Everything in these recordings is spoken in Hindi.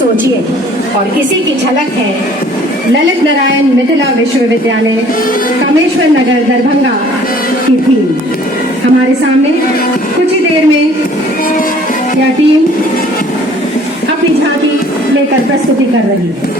सोचिए। और इसी की झलक है ललित नारायण मिथिला विश्वविद्यालय कामेश्वर नगर दरभंगा की थीम। हमारे सामने कुछ ही देर में यह टीम अपनी झांकी लेकर प्रस्तुति कर रही है।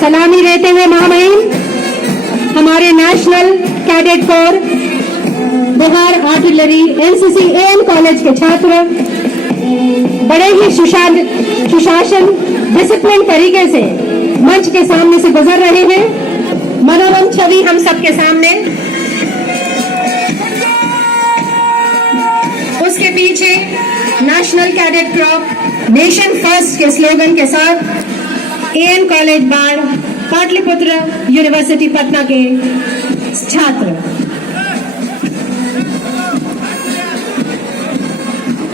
सलामी लेते हुए महामहिम हमारे national cadet corps Bihar artillery NCC AN college के छात्र बड़े ही सुशासन डिसिप्लिन तरीके से मंच के सामने से गुजर रहे हैं। मनोरम छवि हम सबके सामने। उसके पीछे national cadet crop nation first के स्लोगन के साथ एएन कॉलेज बाढ़ पाटलिपुत्र यूनिवर्सिटी पटना के छात्र।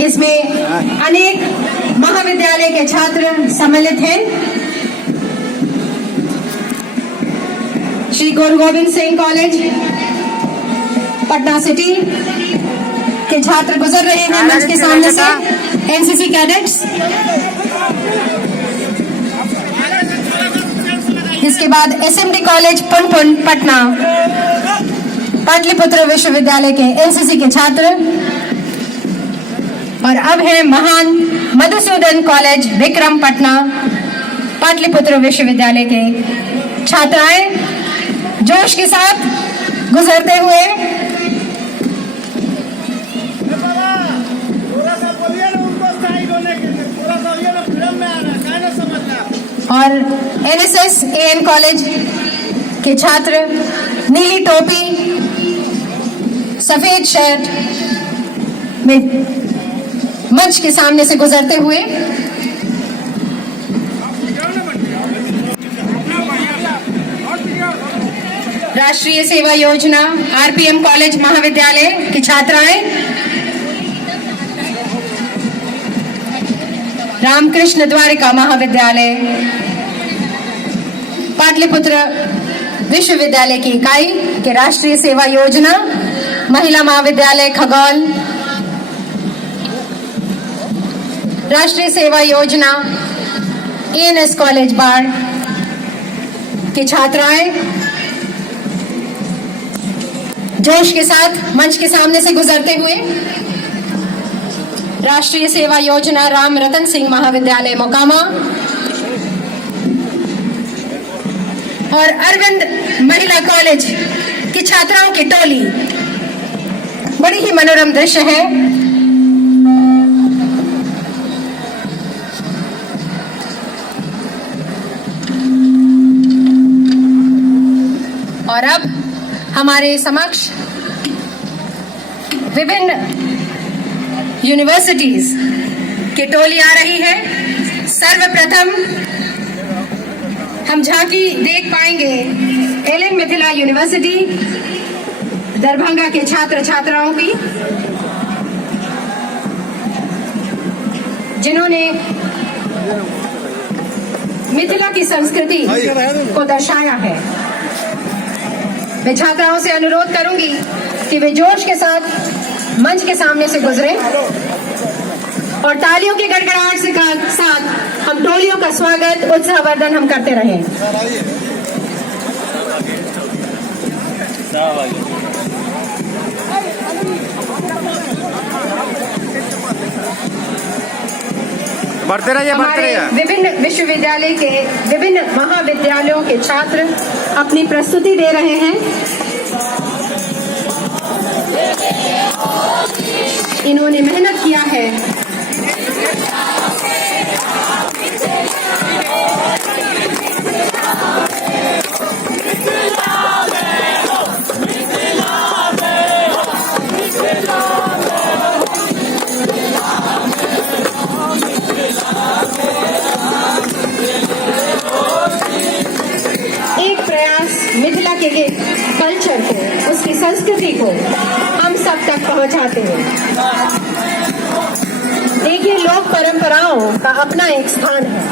इसमें अनेक महाविद्यालय के छात्र सम्मिलित हैं। श्री गुरु गोविंद सिंह कॉलेज पटना सिटी के छात्र गुजर रहे हैं मंच के सामने से। NCC cadets. इसके बाद एसएमडी कॉलेज पुनपुन पटना पाटलिपुत्र विश्वविद्यालय के एनसीसी के छात्र। और अब है महान मधुसूदन कॉलेज विक्रम पटना पाटलिपुत्र विश्वविद्यालय के छात्राएं जोश के साथ गुजरते हुए। और एनएसएस एएन कॉलेज के छात्र नीली टोपी सफेद शर्ट में मंच के सामने से गुजरते हुए। राष्ट्रीय सेवा योजना आरपीएम कॉलेज महाविद्यालय की छात्राएं। रामकृष्ण द्वारिका महाविद्यालय पाटलिपुत्र विश्वविद्यालय की इकाई के राष्ट्रीय सेवा योजना महिला महाविद्यालय खगौल राष्ट्रीय सेवा योजना एएनएस कॉलेज बाढ़ की छात्राएं जोश के साथ मंच के सामने से गुजरते हुए। राष्ट्रीय सेवा योजना राम रतन सिंह महाविद्यालय मोकामा और अरविंद महिला कॉलेज की छात्राओं की टोली। बड़ी ही मनोरम दृश्य है। और अब हमारे समक्ष विभिन्न यूनिवर्सिटीज की टोली आ रही है। सर्वप्रथम हम झांकी देख पाएंगे एलएन मिथिला यूनिवर्सिटी दरभंगा के छात्र छात्राओं की, जिन्होंने मिथिला की संस्कृति को दर्शाया है। मैं छात्राओं से अनुरोध करूंगी कि वे जोश के साथ मंच के सामने से गुजरें और तालियों की गड़गड़ाहट के साथ हम टोलियों का स्वागत उत्साहवर्धन हम करते रहें। बढ़ते रहिए। विभिन्न विश्वविद्यालय के विभिन्न महाविद्यालयों के छात्र अपनी प्रस्तुति दे रहे हैं। इन्होंने मेहनत किया है। एक प्रयास मिथिला के कल्चर को, उसकी संस्कृति को हम सब पहुंचाते हैं। देखिए, लोक परंपराओं का अपना एक स्थान है।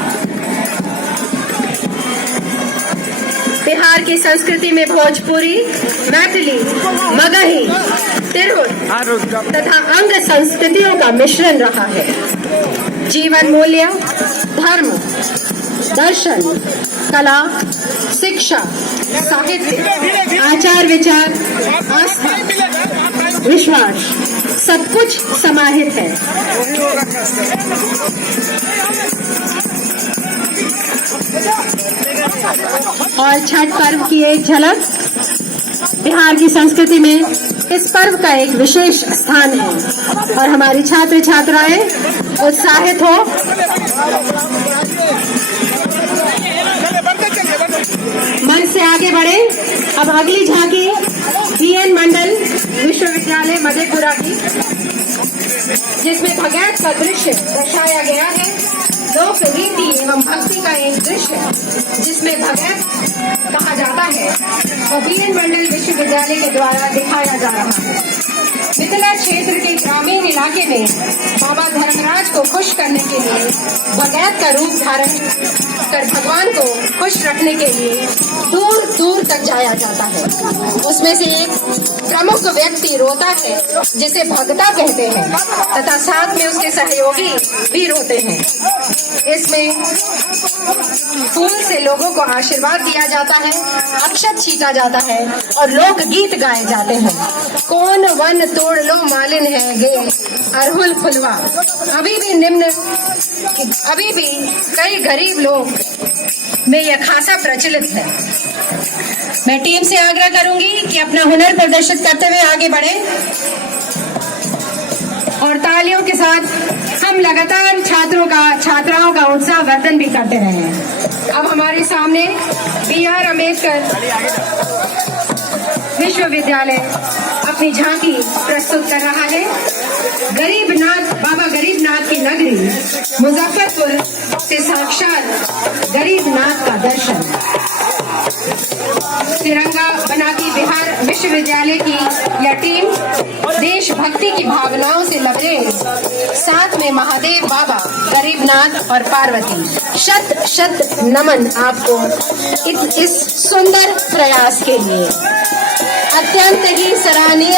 बिहार की संस्कृति में भोजपुरी, मैथिली, मगही, तिरहुत तथा अंग संस्कृतियों का मिश्रण रहा है। जीवन मूल्य, धर्म, दर्शन, कला, शिक्षा, साहित्य, आचार विचार, आस्था, विश्वास सब कुछ समाहित है। और छठ पर्व की एक झलक बिहार की संस्कृति में इस पर्व का एक विशेष स्थान है और हमारी छात्र छात्राएं उत्साहित हो। मन से आगे बढ़े। अब अगली झांकी बीएन मंडल विश्वविद्यालय मधेपुरा की, जिसमें भगत का दृश्य दर्शाया गया है। लोक रीति एवं भक्ति का एक दृश्य जिसमें भगत कहा जाता है, वो बीएन मंडल विश्वविद्यालय के द्वारा दिखाया जा रहा है। मिथिला क्षेत्र के ग्रामीण इलाके में बाबा धर्मराज को खुश करने के लिए भगत का रूप धारण कर भगवान को खुश रखने के लिए दूर दूर तक जाया जाता है। उसमें से एक प्रमुख व्यक्ति रोता है, जिसे भगता कहते हैं, तथा साथ में उसके सहयोगी भी रोते हैं। इसमें फूल से लोगों को आशीर्वाद दिया जाता है, अक्षत छीटा जाता है और लोक गीत गाए जाते हैं। कौन वन तोड़ लो मालिन है गे अरहुल फुलवा। अभी भी कई गरीब लोग में यह खासा प्रचलित है। मैं टीम से आग्रह करूंगी कि अपना हुनर प्रदर्शित करते हुए आगे बढ़े और तालियों के साथ हम लगातार छात्राओं का उत्साह वर्धन भी करते रहे। अब हमारे सामने BR अम्बेडकर विश्वविद्यालय अपनी झांकी प्रस्तुत कर रहा है। बाबा गरीबनाथ की नगरी मुजफ्फरपुर से साक्षात गरीबनाथ का दर्शन। तिरंगा बनाती बिहार विश्वविद्यालय की यह टीम देशभक्ति की भावनाओं से लबरेज, साथ में महादेव बाबा, गरीबनाथ और पार्वती। शत शत नमन आपको इस सुंदर प्रयास के लिए। अत्यंत ही सराहनीय।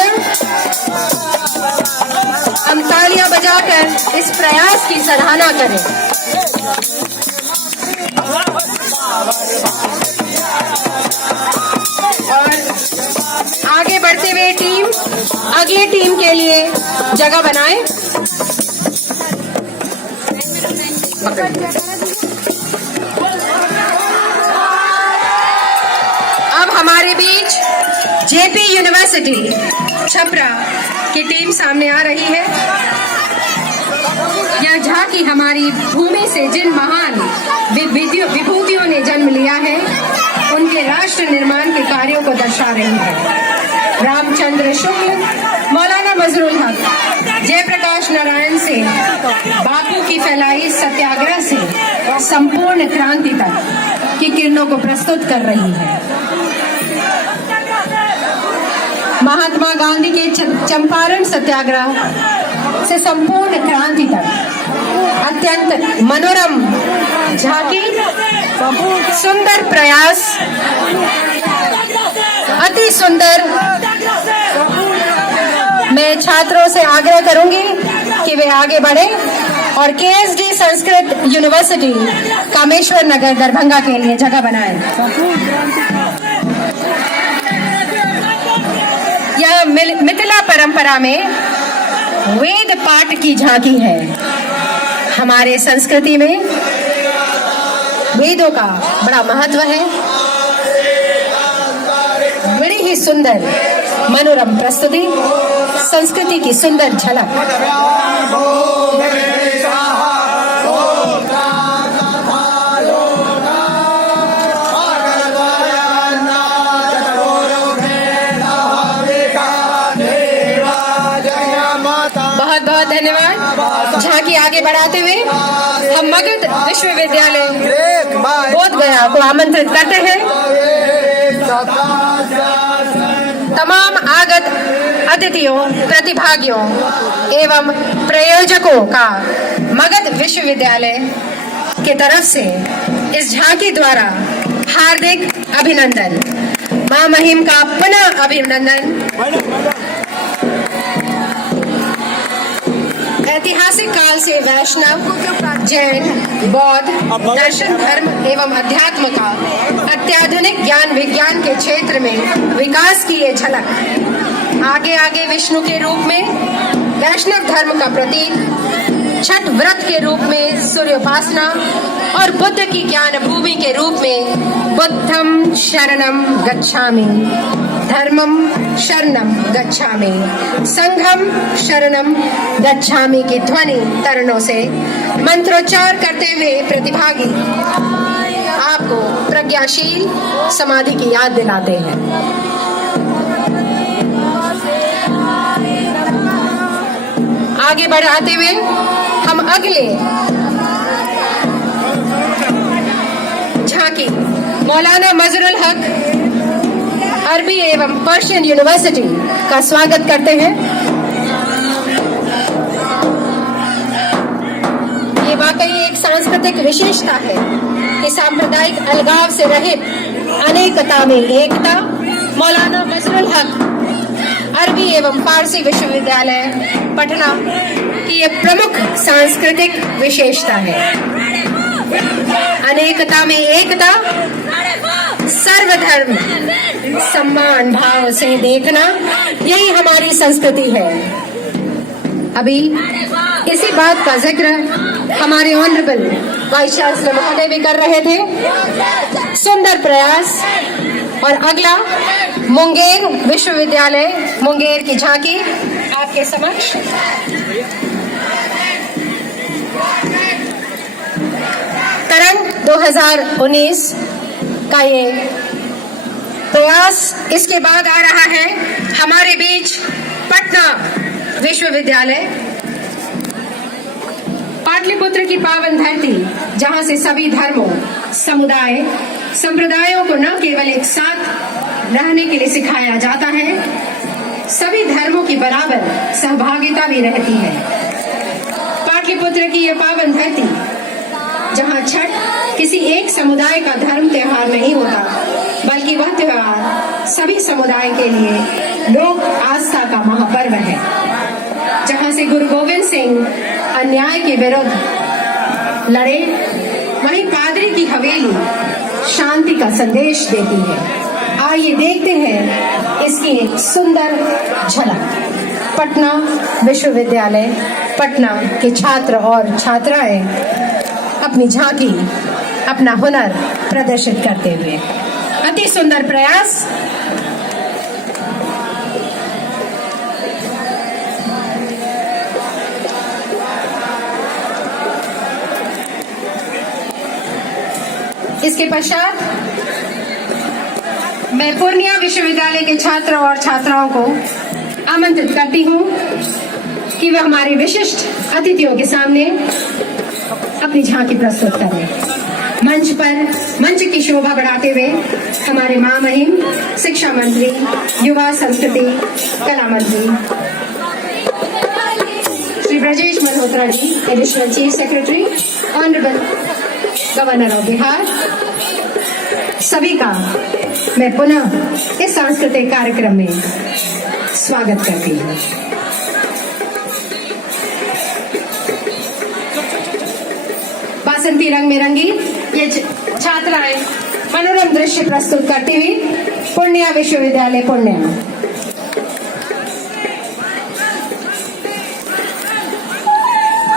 हम तालियां बजाकर इस प्रयास की सराहना करें। और आगे बढ़ते हुए अगली टीम के लिए जगह बनाएं। अब हमारे बीच जेपी यूनिवर्सिटी छपरा की टीम सामने आ रही है। यह झांकी हमारी भूमि से जिन महान विभूतियों ने जन्म लिया है, उनके राष्ट्र निर्माण के कार्यों को दर्शा रही है। रामचंद्र शुक्ल, मौलाना मजरुल हक, जयप्रकाश नारायण से बापू की फैलाई सत्याग्रह से संपूर्ण क्रांति तक की किरणों को प्रस्तुत कर रही है। महात्मा गांधी के चंपारण सत्याग्रह से संपूर्ण क्रांति तक अत्यंत मनोरम झांकी, सुंदर प्रयास, अति सुंदर। मैं छात्रों से आग्रह करूंगी कि वे आगे बढ़े और KSD संस्कृत यूनिवर्सिटी कामेश्वर नगर दरभंगा के लिए जगह बनाएं। यह मिथिला परंपरा में वेद पाठ की झांकी है। हमारे संस्कृति में वेदों का बड़ा महत्व है। बड़ी ही सुंदर मनोरम प्रस्तुति, संस्कृति की सुंदर झलक। बहुत बहुत धन्यवाद। झांकी आगे बढ़ाते हुए हम मगध विश्वविद्यालय बोधगया को आमंत्रित करते हैं। तमाम आगत अतिथियों, प्रतिभागियों एवं प्रायोजकों का मगध विश्वविद्यालय की तरफ से इस झांकी द्वारा हार्दिक अभिनंदन। मां महिम का पुनः अभिनंदन। ऐतिहासिक काल से वैष्णव, जैन, बौद्ध दर्शन, धर्म एवं अध्यात्म का अत्याधुनिक ज्ञान विज्ञान के क्षेत्र में विकास की ये झलक आगे आगे विष्णु के रूप में, वैष्णव धर्म का प्रतीक, छठ व्रत के रूप में सूर्योपासना और बुद्ध की ज्ञान भूमि के रूप में बुद्धम शरणम गच्छामि, धर्मम शरणम गच्छामि, संघम शरणम गच्छामि की ध्वनि तरणों से मंत्रोच्चार करते हुए प्रतिभागी आपको प्रज्ञाशील समाधि की याद दिलाते हैं। आगे बढ़ाते हुए हम अगले झांकी मौलाना मजरुल हक अरबी एवं पर्शियन यूनिवर्सिटी का स्वागत करते हैं। ये वाकई एक सांस्कृतिक विशेषता है कि सांप्रदायिक अलगाव से रहित अनेकता में एकता। मौलाना मजरुल हक अरबी एवं फारसी विश्वविद्यालय पटना की ये प्रमुख सांस्कृतिक विशेषता है। अनेकता में एकता, सर्वधर्म सम्मान भाव से देखना, यही हमारी संस्कृति है। अभी इसी बात का जिक्र हमारे ऑनरेबल वाइस चांसलर महोदय भी कर रहे थे। सुंदर प्रयास। और अगला मुंगेर विश्वविद्यालय मुंगेर की झांकी आपके समक्ष। तरंग 2019 का ये प्रयास। इसके बाद आ रहा है हमारे बीच पटना विश्वविद्यालय, पाटलिपुत्र की पावन धरती, जहां से सभी धर्मों, समुदाय, संप्रदायों को न केवल एक साथ रहने के लिए सिखाया जाता है, सभी धर्मों की बराबर सहभागिता भी रहती है। पाटलिपुत्र की यह पावन धरती, जहां छठ किसी एक समुदाय का धर्म त्योहार नहीं होता, बल्कि वह त्योहार सभी समुदाय के लिए लोक आस्था का महापर्व है। जहां से गुरु गोविंद सिंह अन्याय के विरुद्ध लड़े, वहीं पादरी की हवेली शांति का संदेश देती है। आइए देखते हैं इसकी एक सुंदर झलक। पटना विश्वविद्यालय पटना के छात्र और छात्राएं अपनी झांकी, अपना हुनर प्रदर्शित करते हुए। अति सुंदर प्रयास। इसके पश्चात मैं पूर्णिया विश्वविद्यालय के छात्र और छात्राओं को आमंत्रित करती हूं कि वह हमारे विशिष्ट अतिथियों के सामने अपनी झांकी प्रस्तुत करें। मंच पर मंच की शोभा बढ़ाते हुए हमारे मां महिम शिक्षा मंत्री, युवा संस्कृति कला मंत्री Shri Brajesh Malhotra ji, additional chief secretary, honourable governor of Bihar, सभी का मैं पुनः इस सांस्कृतिक कार्यक्रम में स्वागत करती हूँ। बासंती रंग में रंगी ये छात्राएं मनोरम दृश्य प्रस्तुत करती हुई पूर्णिया विश्वविद्यालय पूर्णिया।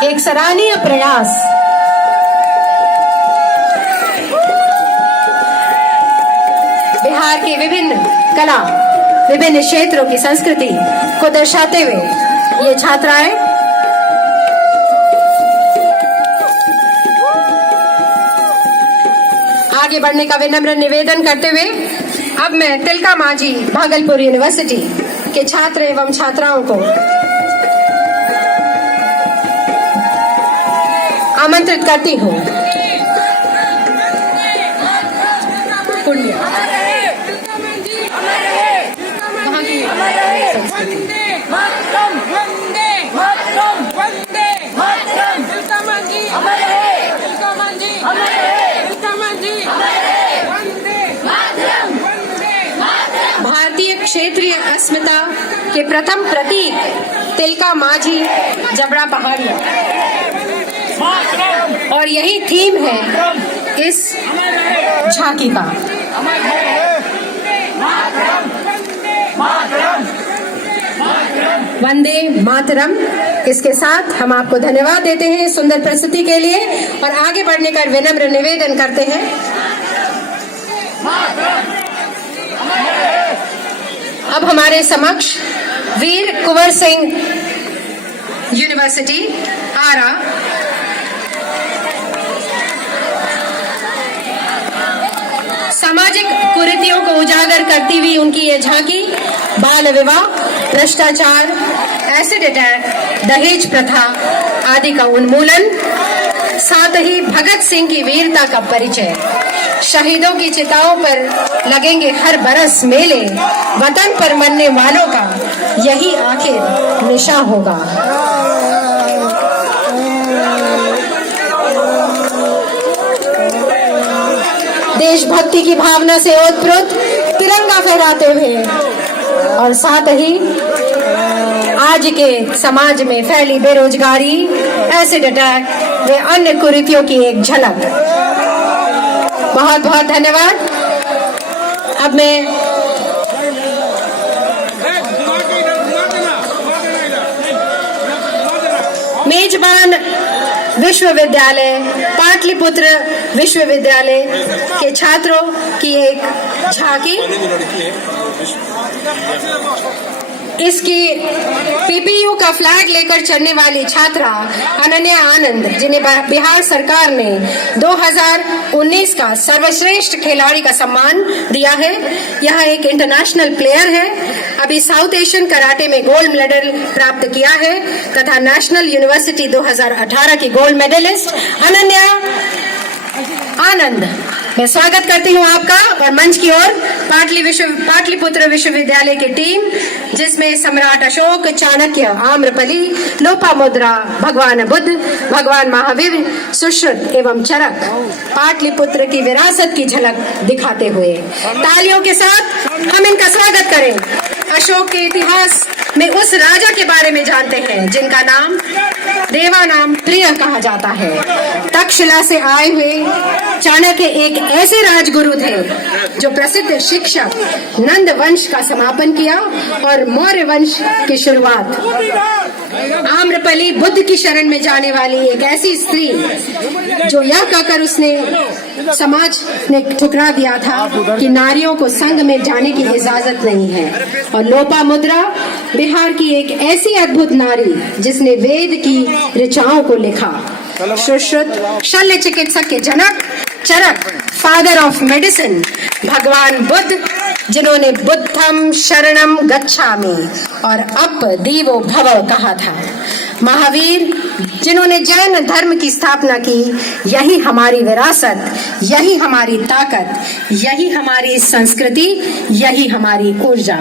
एक सराहनीय प्रयास। बिहार की विभिन्न कला, विभिन्न क्षेत्रों की संस्कृति को दर्शाते हुए ये छात्राएं आगे बढ़ने का विनम्र निवेदन करते हुए अब मैं तिलका मांझी भागलपुर यूनिवर्सिटी के छात्र एवं छात्राओं को आमंत्रित करती हूँ। वहाँ की संस्कृति अस्मिता के प्रथम प्रतीक तिलका माझी जबड़ा पहाड़िया, और यही थीम है इस झांकी का। वंदे मातरम। इसके साथ हम आपको धन्यवाद देते हैं सुंदर प्रस्तुति के लिए और आगे बढ़ने का विनम्र निवेदन करते हैं। अब हमारे समक्ष वीर कुंवर सिंह यूनिवर्सिटी आरा सामाजिक कुरीतियों को उजागर करती हुई उनकी ये झांकी बाल विवाह, भ्रष्टाचार, एसिड अटैक, दहेज प्रथा आदि का उन्मूलन, साथ ही भगत सिंह की वीरता का परिचय, शहीदों की चिताओं पर लगेंगे हर बरस मेले, वतन पर मरने वालों का यही आखिर निशा होगा। देशभक्ति की भावना से ओतप्रोत तिरंगा फहराते हुए और साथ ही आज के समाज में फैली बेरोजगारी, एसिड अटैक व अन्य कुरीतियों की एक झलक। बहुत बहुत धन्यवाद। अब मैं मेजबान विश्वविद्यालय पाटलिपुत्र विश्वविद्यालय के छात्रों की एक झांकी, इसकी पीपीयू का फ्लैग लेकर चलने वाली छात्रा अनन्या आनंद, जिन्हें बिहार सरकार ने 2019 का सर्वश्रेष्ठ खिलाड़ी का सम्मान दिया है। यह एक इंटरनेशनल प्लेयर है, अभी साउथ एशियन कराटे में गोल्ड मेडल प्राप्त किया है तथा नेशनल यूनिवर्सिटी 2018 की गोल्ड मेडलिस्ट अनन्या आनंद। मैं स्वागत करती हूं आपका और मंच की ओर पाटलिपुत्र विश्वविद्यालय की टीम, जिसमें सम्राट अशोक, चाणक्य, आम्रपली, लोपामुद्रा, भगवान बुद्ध, भगवान महावीर, सुश्रुत एवं चरक पाटलिपुत्र की विरासत की झलक दिखाते हुए तालियों के साथ हम इनका स्वागत करें। अशोक के इतिहास में उस राजा के बारे में जानते हैं जिनका नाम देवानाम प्रिय कहा जाता है। तक्षशिला से आए हुए चाणक्य एक ऐसे राजगुरु थे जो प्रसिद्ध शिक्षक नंद वंश का समापन किया और मौर्य वंश की शुरुआत। आम्रपली बुद्ध की शरण में जाने वाली एक ऐसी स्त्री जो यह कहकर उसने समाज ने ठुकरा दिया था कि नारियों को संघ में जाने की इजाजत नहीं है। और लोपामुद्रा बिहार की एक ऐसी अद्भुत नारी जिसने वेद की ऋचाओं को लिखा। सुश्रुत शल्य चिकित्सक के जनक, चरक फादर ऑफ मेडिसिन भगवान बुद्ध, जिन्होंने बुद्धम शरणम गच्छामि और अप दीवो भव कहा था। महावीर, जिन्होंने जैन धर्म की स्थापना की। यही हमारी विरासत, यही हमारी ताकत, यही हमारी संस्कृति, यही हमारी ऊर्जा,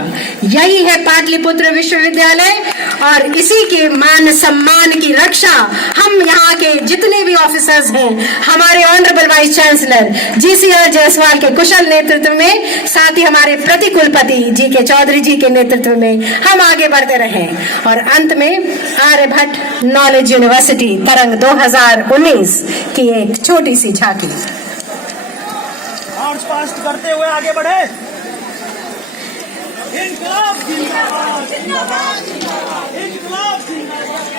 यही है पाटलिपुत्र विश्वविद्यालय। और इसी के मान सम्मान की रक्षा हम यहाँ के जितने भी ऑफिसर्स हैं, हमारे honourable vice chancellor GCR Jaiswal के कुशल नेतृत्व में, साथ ही हमारे प्रतिकुलपति GK चौधरी जी के नेतृत्व में हम आगे बढ़ते रहे। और अंत में आर्यभट्ट नॉलेज यूनिवर्सिटी तरंग 2019 की एक छोटी सी झांकी। मार्च पास्ट करते हुए आगे बढ़े। इंकलाब जिंदाबाद, इंकलाब जिंदाबाद।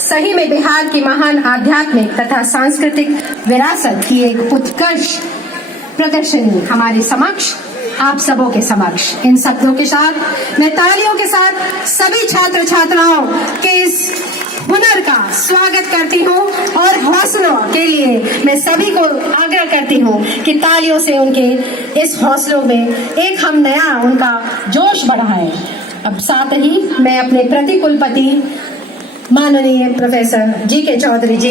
सही में बिहार की महान आध्यात्मिक तथा सांस्कृतिक विरासत की एक उत्कर्ष प्रदर्शनी हमारे समक्ष, आप सबों के समक्ष। इन शब्दों के साथ मैं तालियों के साथ सभी छात्र छात्राओं के इस हुनर का स्वागत करती हूँ और हौसलों के लिए मैं सभी को आग्रह करती हूँ कि तालियों से उनके इस हौसलों में एक हम नया उनका जोश बढ़ाएं। अब साथ ही मैं अपने प्रतिकुलपति माननीय प्रोफेसर GK चौधरी जी